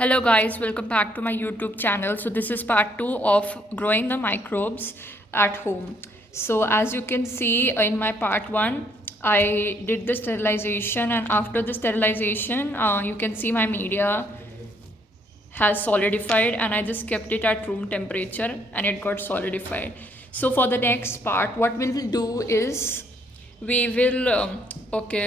Hello guys, welcome back to my YouTube channel. So this is part 2 of growing the microbes at home. So as you can see in my part 1, I did the sterilization, and after the sterilization, you can see my media has solidified, and I just kept it at room temperature and it got solidified. So for the next part, what we will do is we will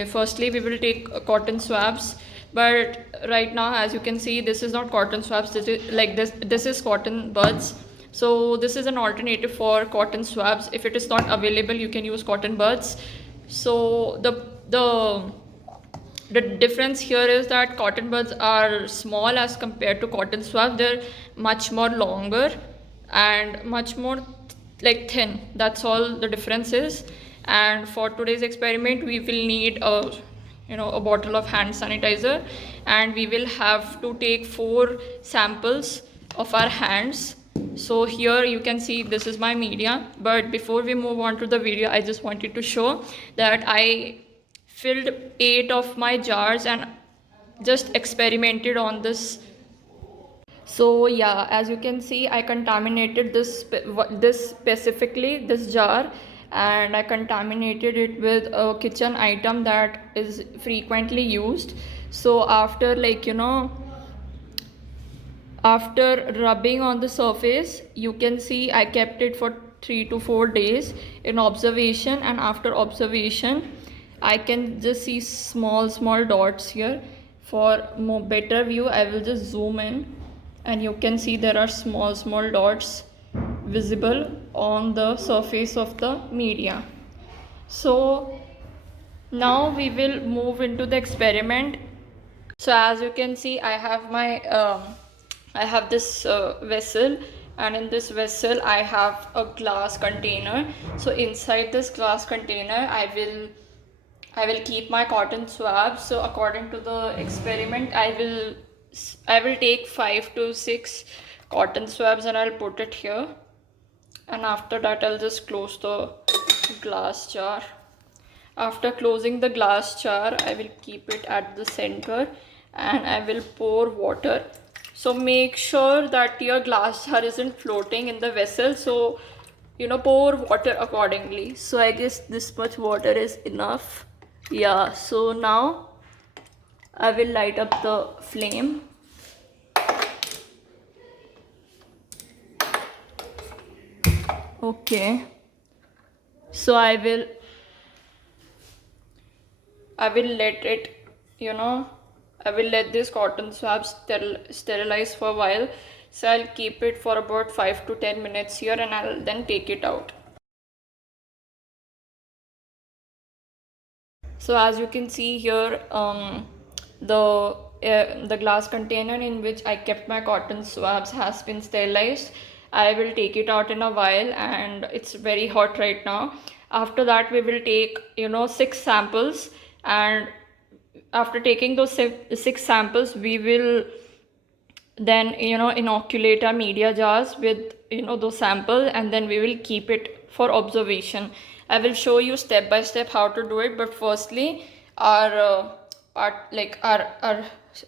firstly we will take cotton swabs, but right now as you can see this is not cotton swabs, this is like this is cotton buds. So this is an alternative for cotton swabs. If it is not available, you can use cotton buds. So the difference here is that cotton buds are small as compared to cotton swabs. They're much more longer and much more like thin. That's all the difference is. And for today's experiment we will need a bottle of hand sanitizer, and we will have to take 4 samples of our hands. So here you can see this is my media, but before we move on to the video, I just wanted to show that I filled 8 of my jars and just experimented on this. So yeah, as you can see, I contaminated this specifically this jar, and I contaminated it with a kitchen item that is frequently used. So after after rubbing on the surface, you can see I kept it for 3 to 4 days in observation, and after observation I can just see small dots here. For more better view, I will just zoom in, and you can see there are small dots visible on the surface of the media. So now we will move into the experiment. So as you can see, I have this vessel, and in this vessel I have a glass container. So inside this glass container I will keep my cotton swabs. So according to the experiment, I will take 5 to 6 cotton swabs and I'll put it here, and after that I'll just close the glass jar. After closing the glass jar, I will keep it at the center and I will pour water. So make sure that your glass jar isn't floating in the vessel. So, pour water accordingly. So I guess this much water is enough. Yeah, so now I will light up the flame. Okay. So I will let it, I will let this cotton swab sterilize for a while. So I'll keep it for about 5 to 10 minutes here, and I'll then take it out. So as you can see here, the glass container in which I kept my cotton swabs has been sterilized. I will take it out in a while, and it's very hot right now. After that we will take 6 samples, and after taking those 6 samples we will then inoculate our media jars with those samples, and then we will keep it for observation. I will show you step by step how to do it, but firstly our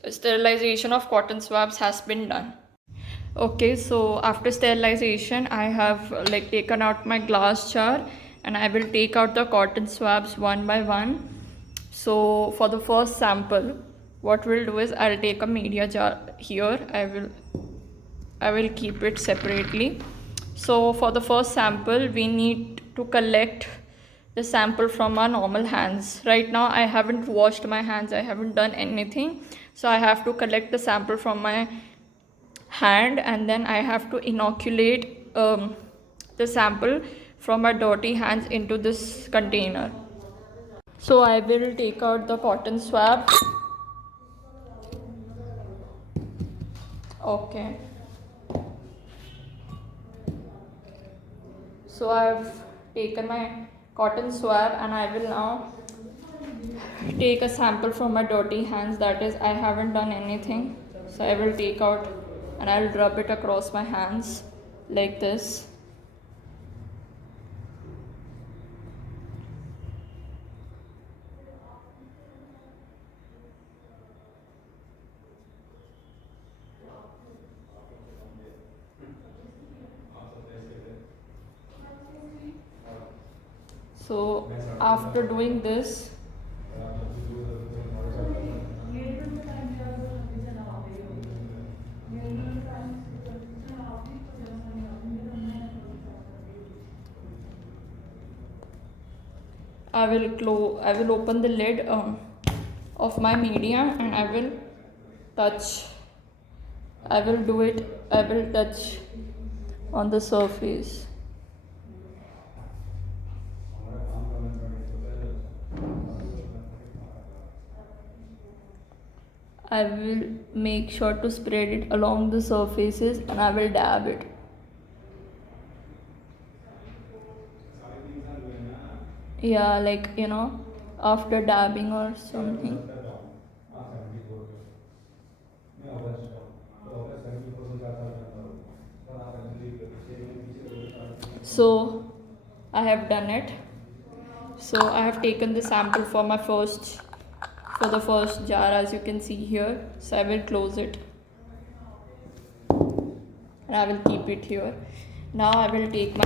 sterilization of cotton swabs has been done. Okay, so after sterilization I have taken out my glass jar, and I will take out the cotton swabs one by one. So for the first sample, what we'll do is I'll take a media jar here. I will keep it separately. So for the first sample, we need to collect the sample from our normal hands. Right now I haven't washed my hands, I haven't done anything. So I have to collect the sample from my hand, and then I have to inoculate the sample from my dirty hands into this container. So I will take out the cotton swab. Okay. So I've taken my cotton swab, and I will now take a sample from my dirty hands. That is, I haven't done anything. So I will take out and I'll rub it across my hands like this. So after doing this, I will open the lid of my media, and I will touch. I will do it. I will touch on the surface. I will make sure to spread it along the surfaces, and I will dab it. Yeah, like after dabbing or something. So I have done it. So I have taken the sample for the first jar, as you can see here. So I will close it and I will keep it here. Now I will take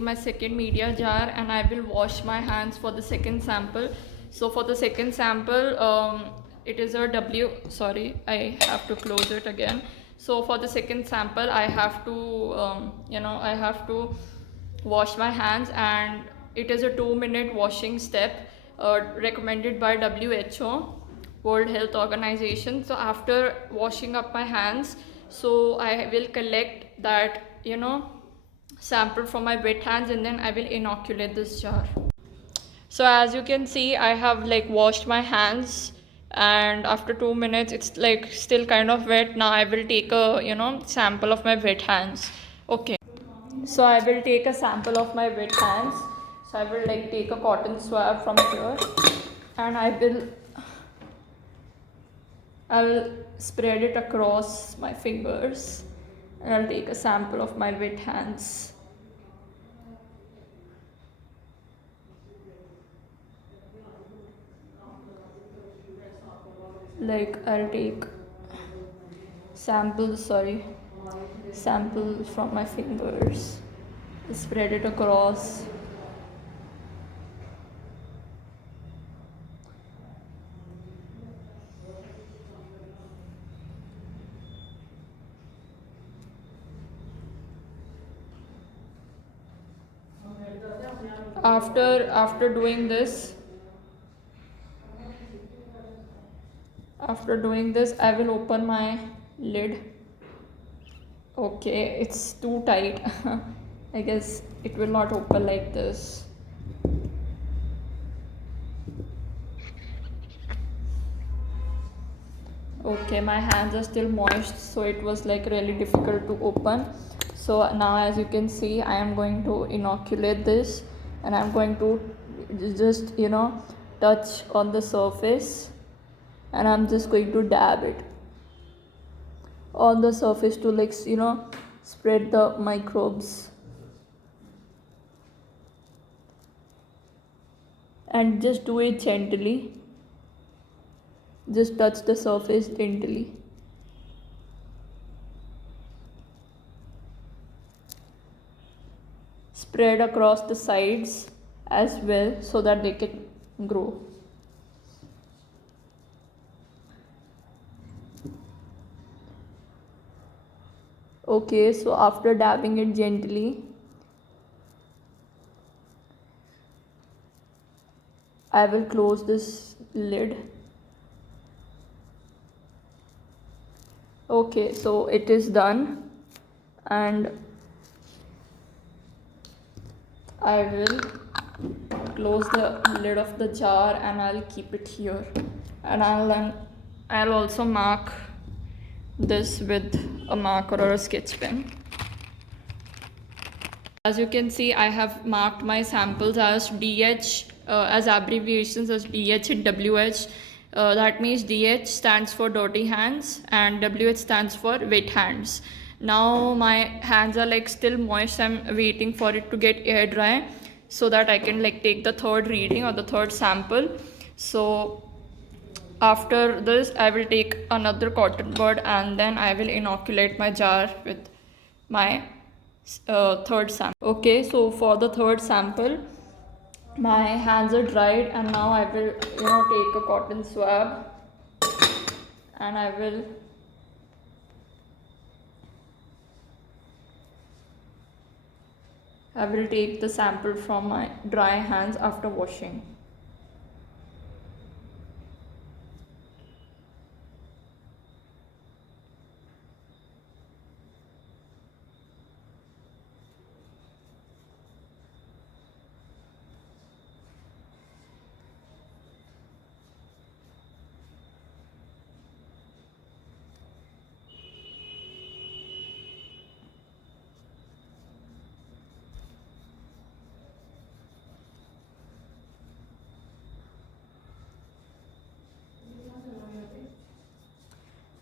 my second media jar and I will wash my hands for the second sample. So for the second sample, it is a sorry, I have to close it again. So for the second sample, I have to I have to wash my hands, and it is a 2-minute washing step recommended by WHO, World Health Organization. So after washing up my hands, so I will collect that sample from my wet hands, and then I will inoculate this jar. So as you can see, I have washed my hands, and after 2 minutes it's still kind of wet. Now I will take a sample of my wet hands. Okay, so I will take a sample of my wet hands. So I will take a cotton swab from here, and I'll spread it across my fingers, and I'll take a sample of my wet hands. I'll take samples from my fingers, spread it across. After doing this, I will open my lid. Okay, it's too tight. I guess it will not open like this. Okay, my hands are still moist, so it was really difficult to open. So now, as you can see, I am going to inoculate this, and I'm going to just touch on the surface, and I'm just going to dab it on the surface to spread the microbes, and just do it gently. Just touch the surface gently. Spread across the sides as well, so that they can grow. Okay, so after dabbing it gently, I will close this lid. Okay, so it is done, and I will close the lid of the jar, and I'll keep it here, and I'll also mark this with a marker or a sketch pen. As you can see, I have marked my samples as DH, as abbreviations as DH and WH. That means DH stands for dirty hands and WH stands for wet hands. Now my hands are still moist. I'm waiting for it to get air dry so that I can take the third reading or the third sample. So after this, I will take another cotton bud, and then I will inoculate my jar with my third sample. Okay, so for the third sample, My hands are dried, and now I will take a cotton swab, and I will take the sample from my dry hands after washing.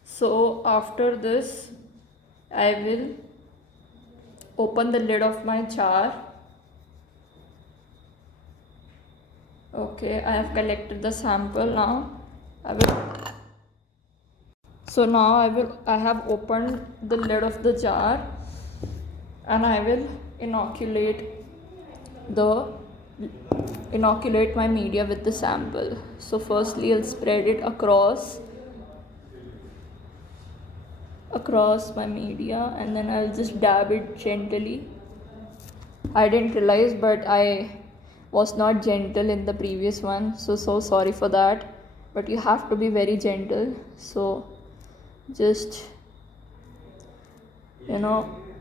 So after this, I will open the lid of my jar. Okay, I have collected the sample now. So now I have opened the lid of the jar, and I will inoculate my media with the sample. So firstly I'll spread it across my media, and then I'll just dab it gently. I didn't realize, but I was not gentle in the previous one, so sorry for that, but you have to be very gentle. So just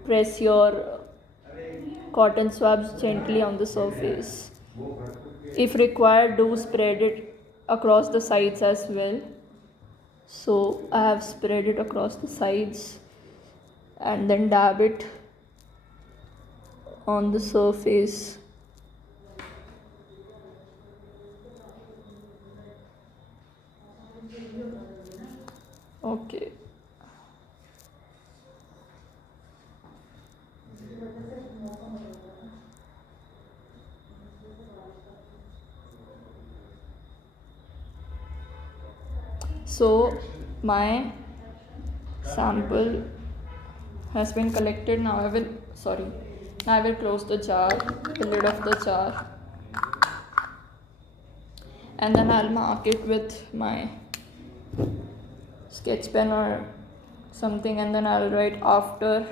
press your cotton swabs gently on the surface. If required, do spread it across the sides as well. So I have spread it across the sides and then dab it on the surface. Okay. So my sample has been collected. Now I will close the lid of the jar, and then I'll mark it with my sketch pen or something, and then I'll write after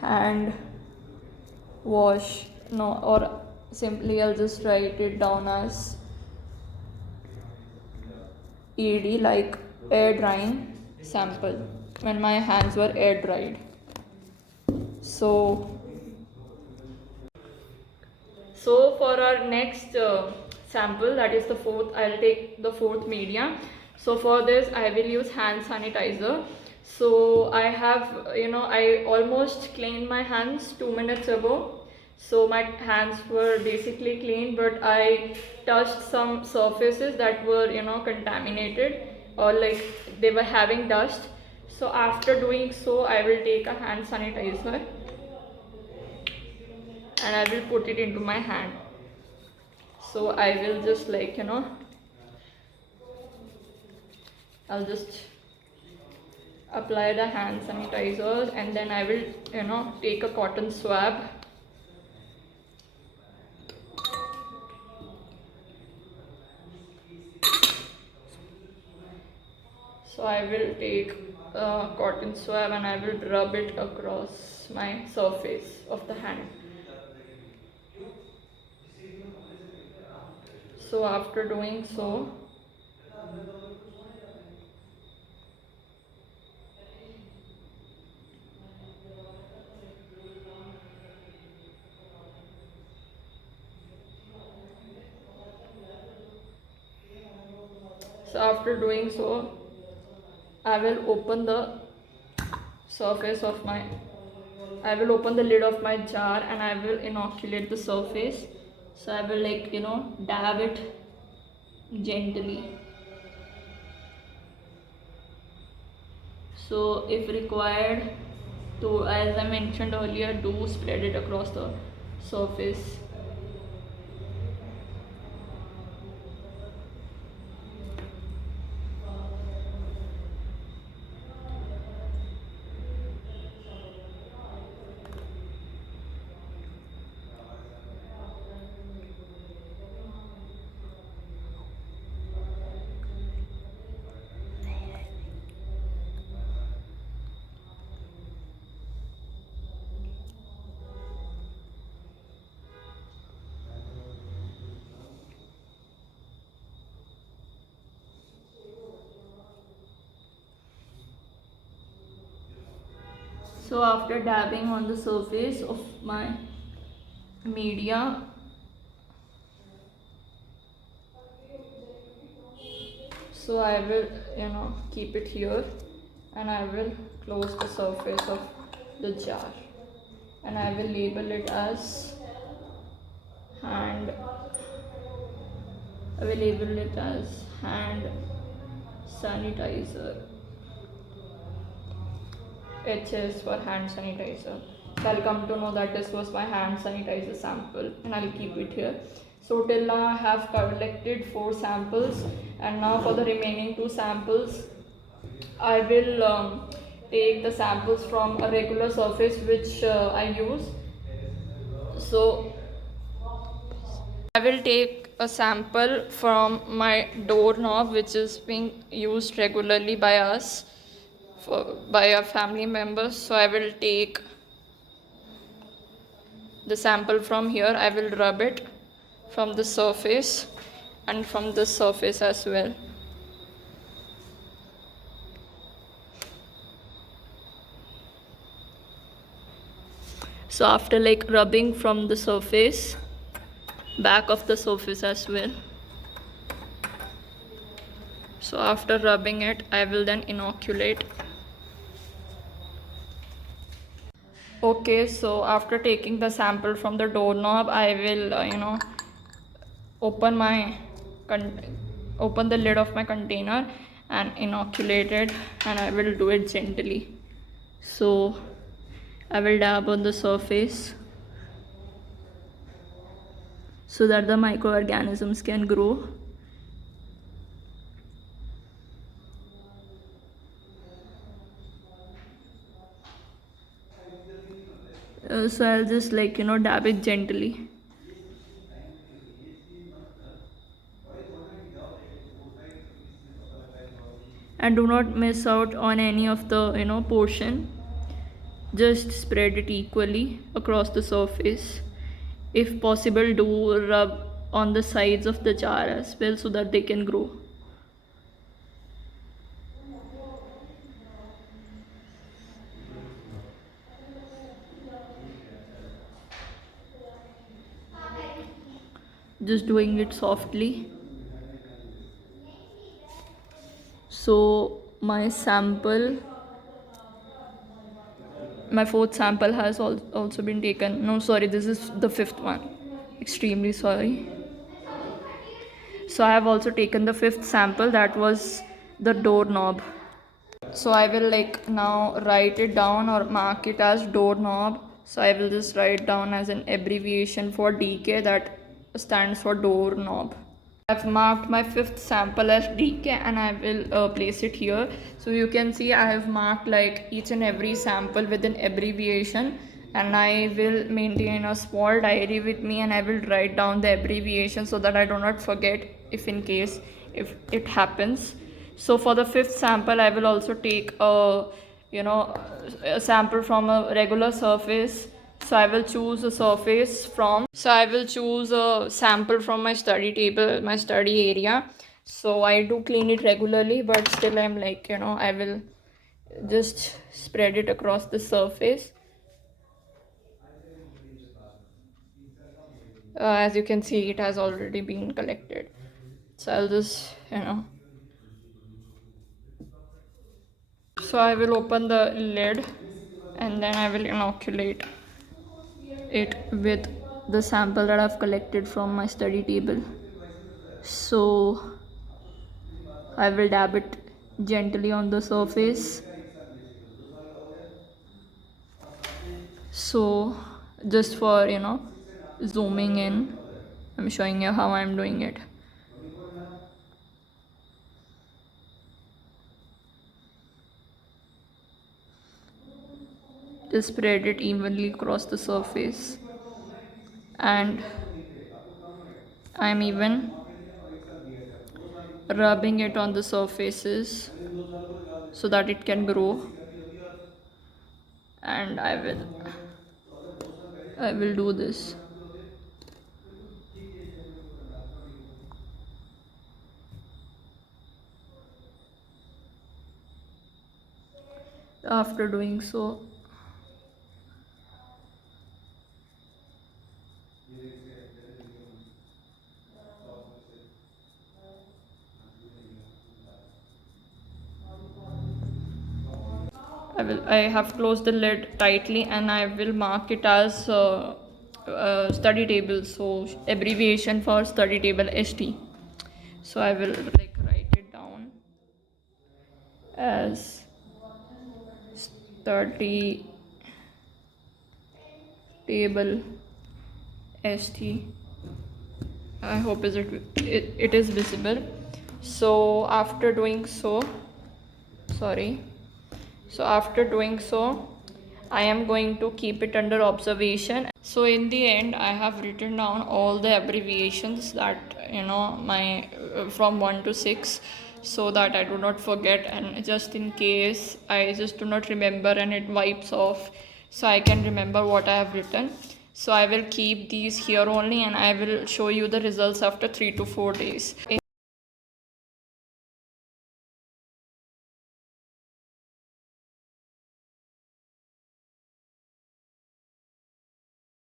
hand wash. No, or simply I'll just write it down as ED, like air drying sample, when my hands were air dried. So for our next sample, that is the fourth, I'll take the fourth media. So for this I will use hand sanitizer. So I have I almost cleaned my hands 2 minutes ago. So my hands were basically clean, but I touched some surfaces that were contaminated, or like they were having dust. So after doing so, I will take a hand sanitizer and I will put it into my hand. So I will just I'll just apply the hand sanitizers, and then I will take a cotton swab. So I will take a cotton swab and I will rub it across my surface of the hand. So after doing so, I will open the surface of my I will open the lid of my jar and I will inoculate the surface. So I will dab it gently. So if required, to, as I mentioned earlier, do spread it across the surface. So after dabbing on the surface of my media, so I will keep it here, and I will close the surface of the jar, and I will label it as hand. I will label it as hand sanitizer. H is for hand sanitizer. So I'll come to know that this was my hand sanitizer sample, and I'll keep it here. So till now I have collected 4 samples, and now for the remaining 2 samples I will take the samples from a regular surface which I use. So I will take a sample from my doorknob, which is being used regularly by us, by our family members. So I will take the sample from here. I will rub it from the surface and from this surface as well. So after rubbing from the surface, back of the surface as well, so after rubbing it, I will then inoculate. Okay, so after taking the sample from the doorknob, I will open open the lid of my container and inoculate it, and I will do it gently. So I will dab on the surface so that the microorganisms can grow. So I'll just dab it gently. And do not miss out on any of the portion. Just spread it equally across the surface. If possible, do rub on the sides of the jar as well so that they can grow. Just doing it softly. So my 4th sample has also been taken. No, sorry, this is the 5th one. Extremely sorry. So I have also taken the 5th sample, that was the doorknob. So I will now write it down or mark it as doorknob. So I will just write down as an abbreviation for DK, that stands for doorknob. I've marked my 5th sample as DK, and I will place it here. So you can see I have marked each and every sample with an abbreviation, and I will maintain a small diary with me, and I will write down the abbreviation so that I do not forget if it happens. So for the 5th sample, I will also take a sample from a regular surface. So I will choose a sample from my study table, my study area. So I do clean it regularly, but still I'm I will just spread it across the surface. As you can see, it has already been collected. So I'll just so I will open the lid, and then I will inoculate it with the sample that I've collected from my study table. So I will dab it gently on the surface. So just for zooming in, I'm showing you how I'm doing it. Just spread it evenly across the surface, and I'm even rubbing it on the surfaces so that it can grow. And I will do this. After doing so, I have closed the lid tightly, and I will mark it as study table, so abbreviation for study table ST. So I will like write it down as study table ST. I hope it is visible. So after doing so, sorry. So after doing so, I am going to keep it under observation. So in the end, I have written down all the abbreviations that my from 1 to 6, so that I do not forget, and just in case I just do not remember and it wipes off, so I can remember what I have written. So I will keep these here only, and I will show you the results after 3 to 4 days.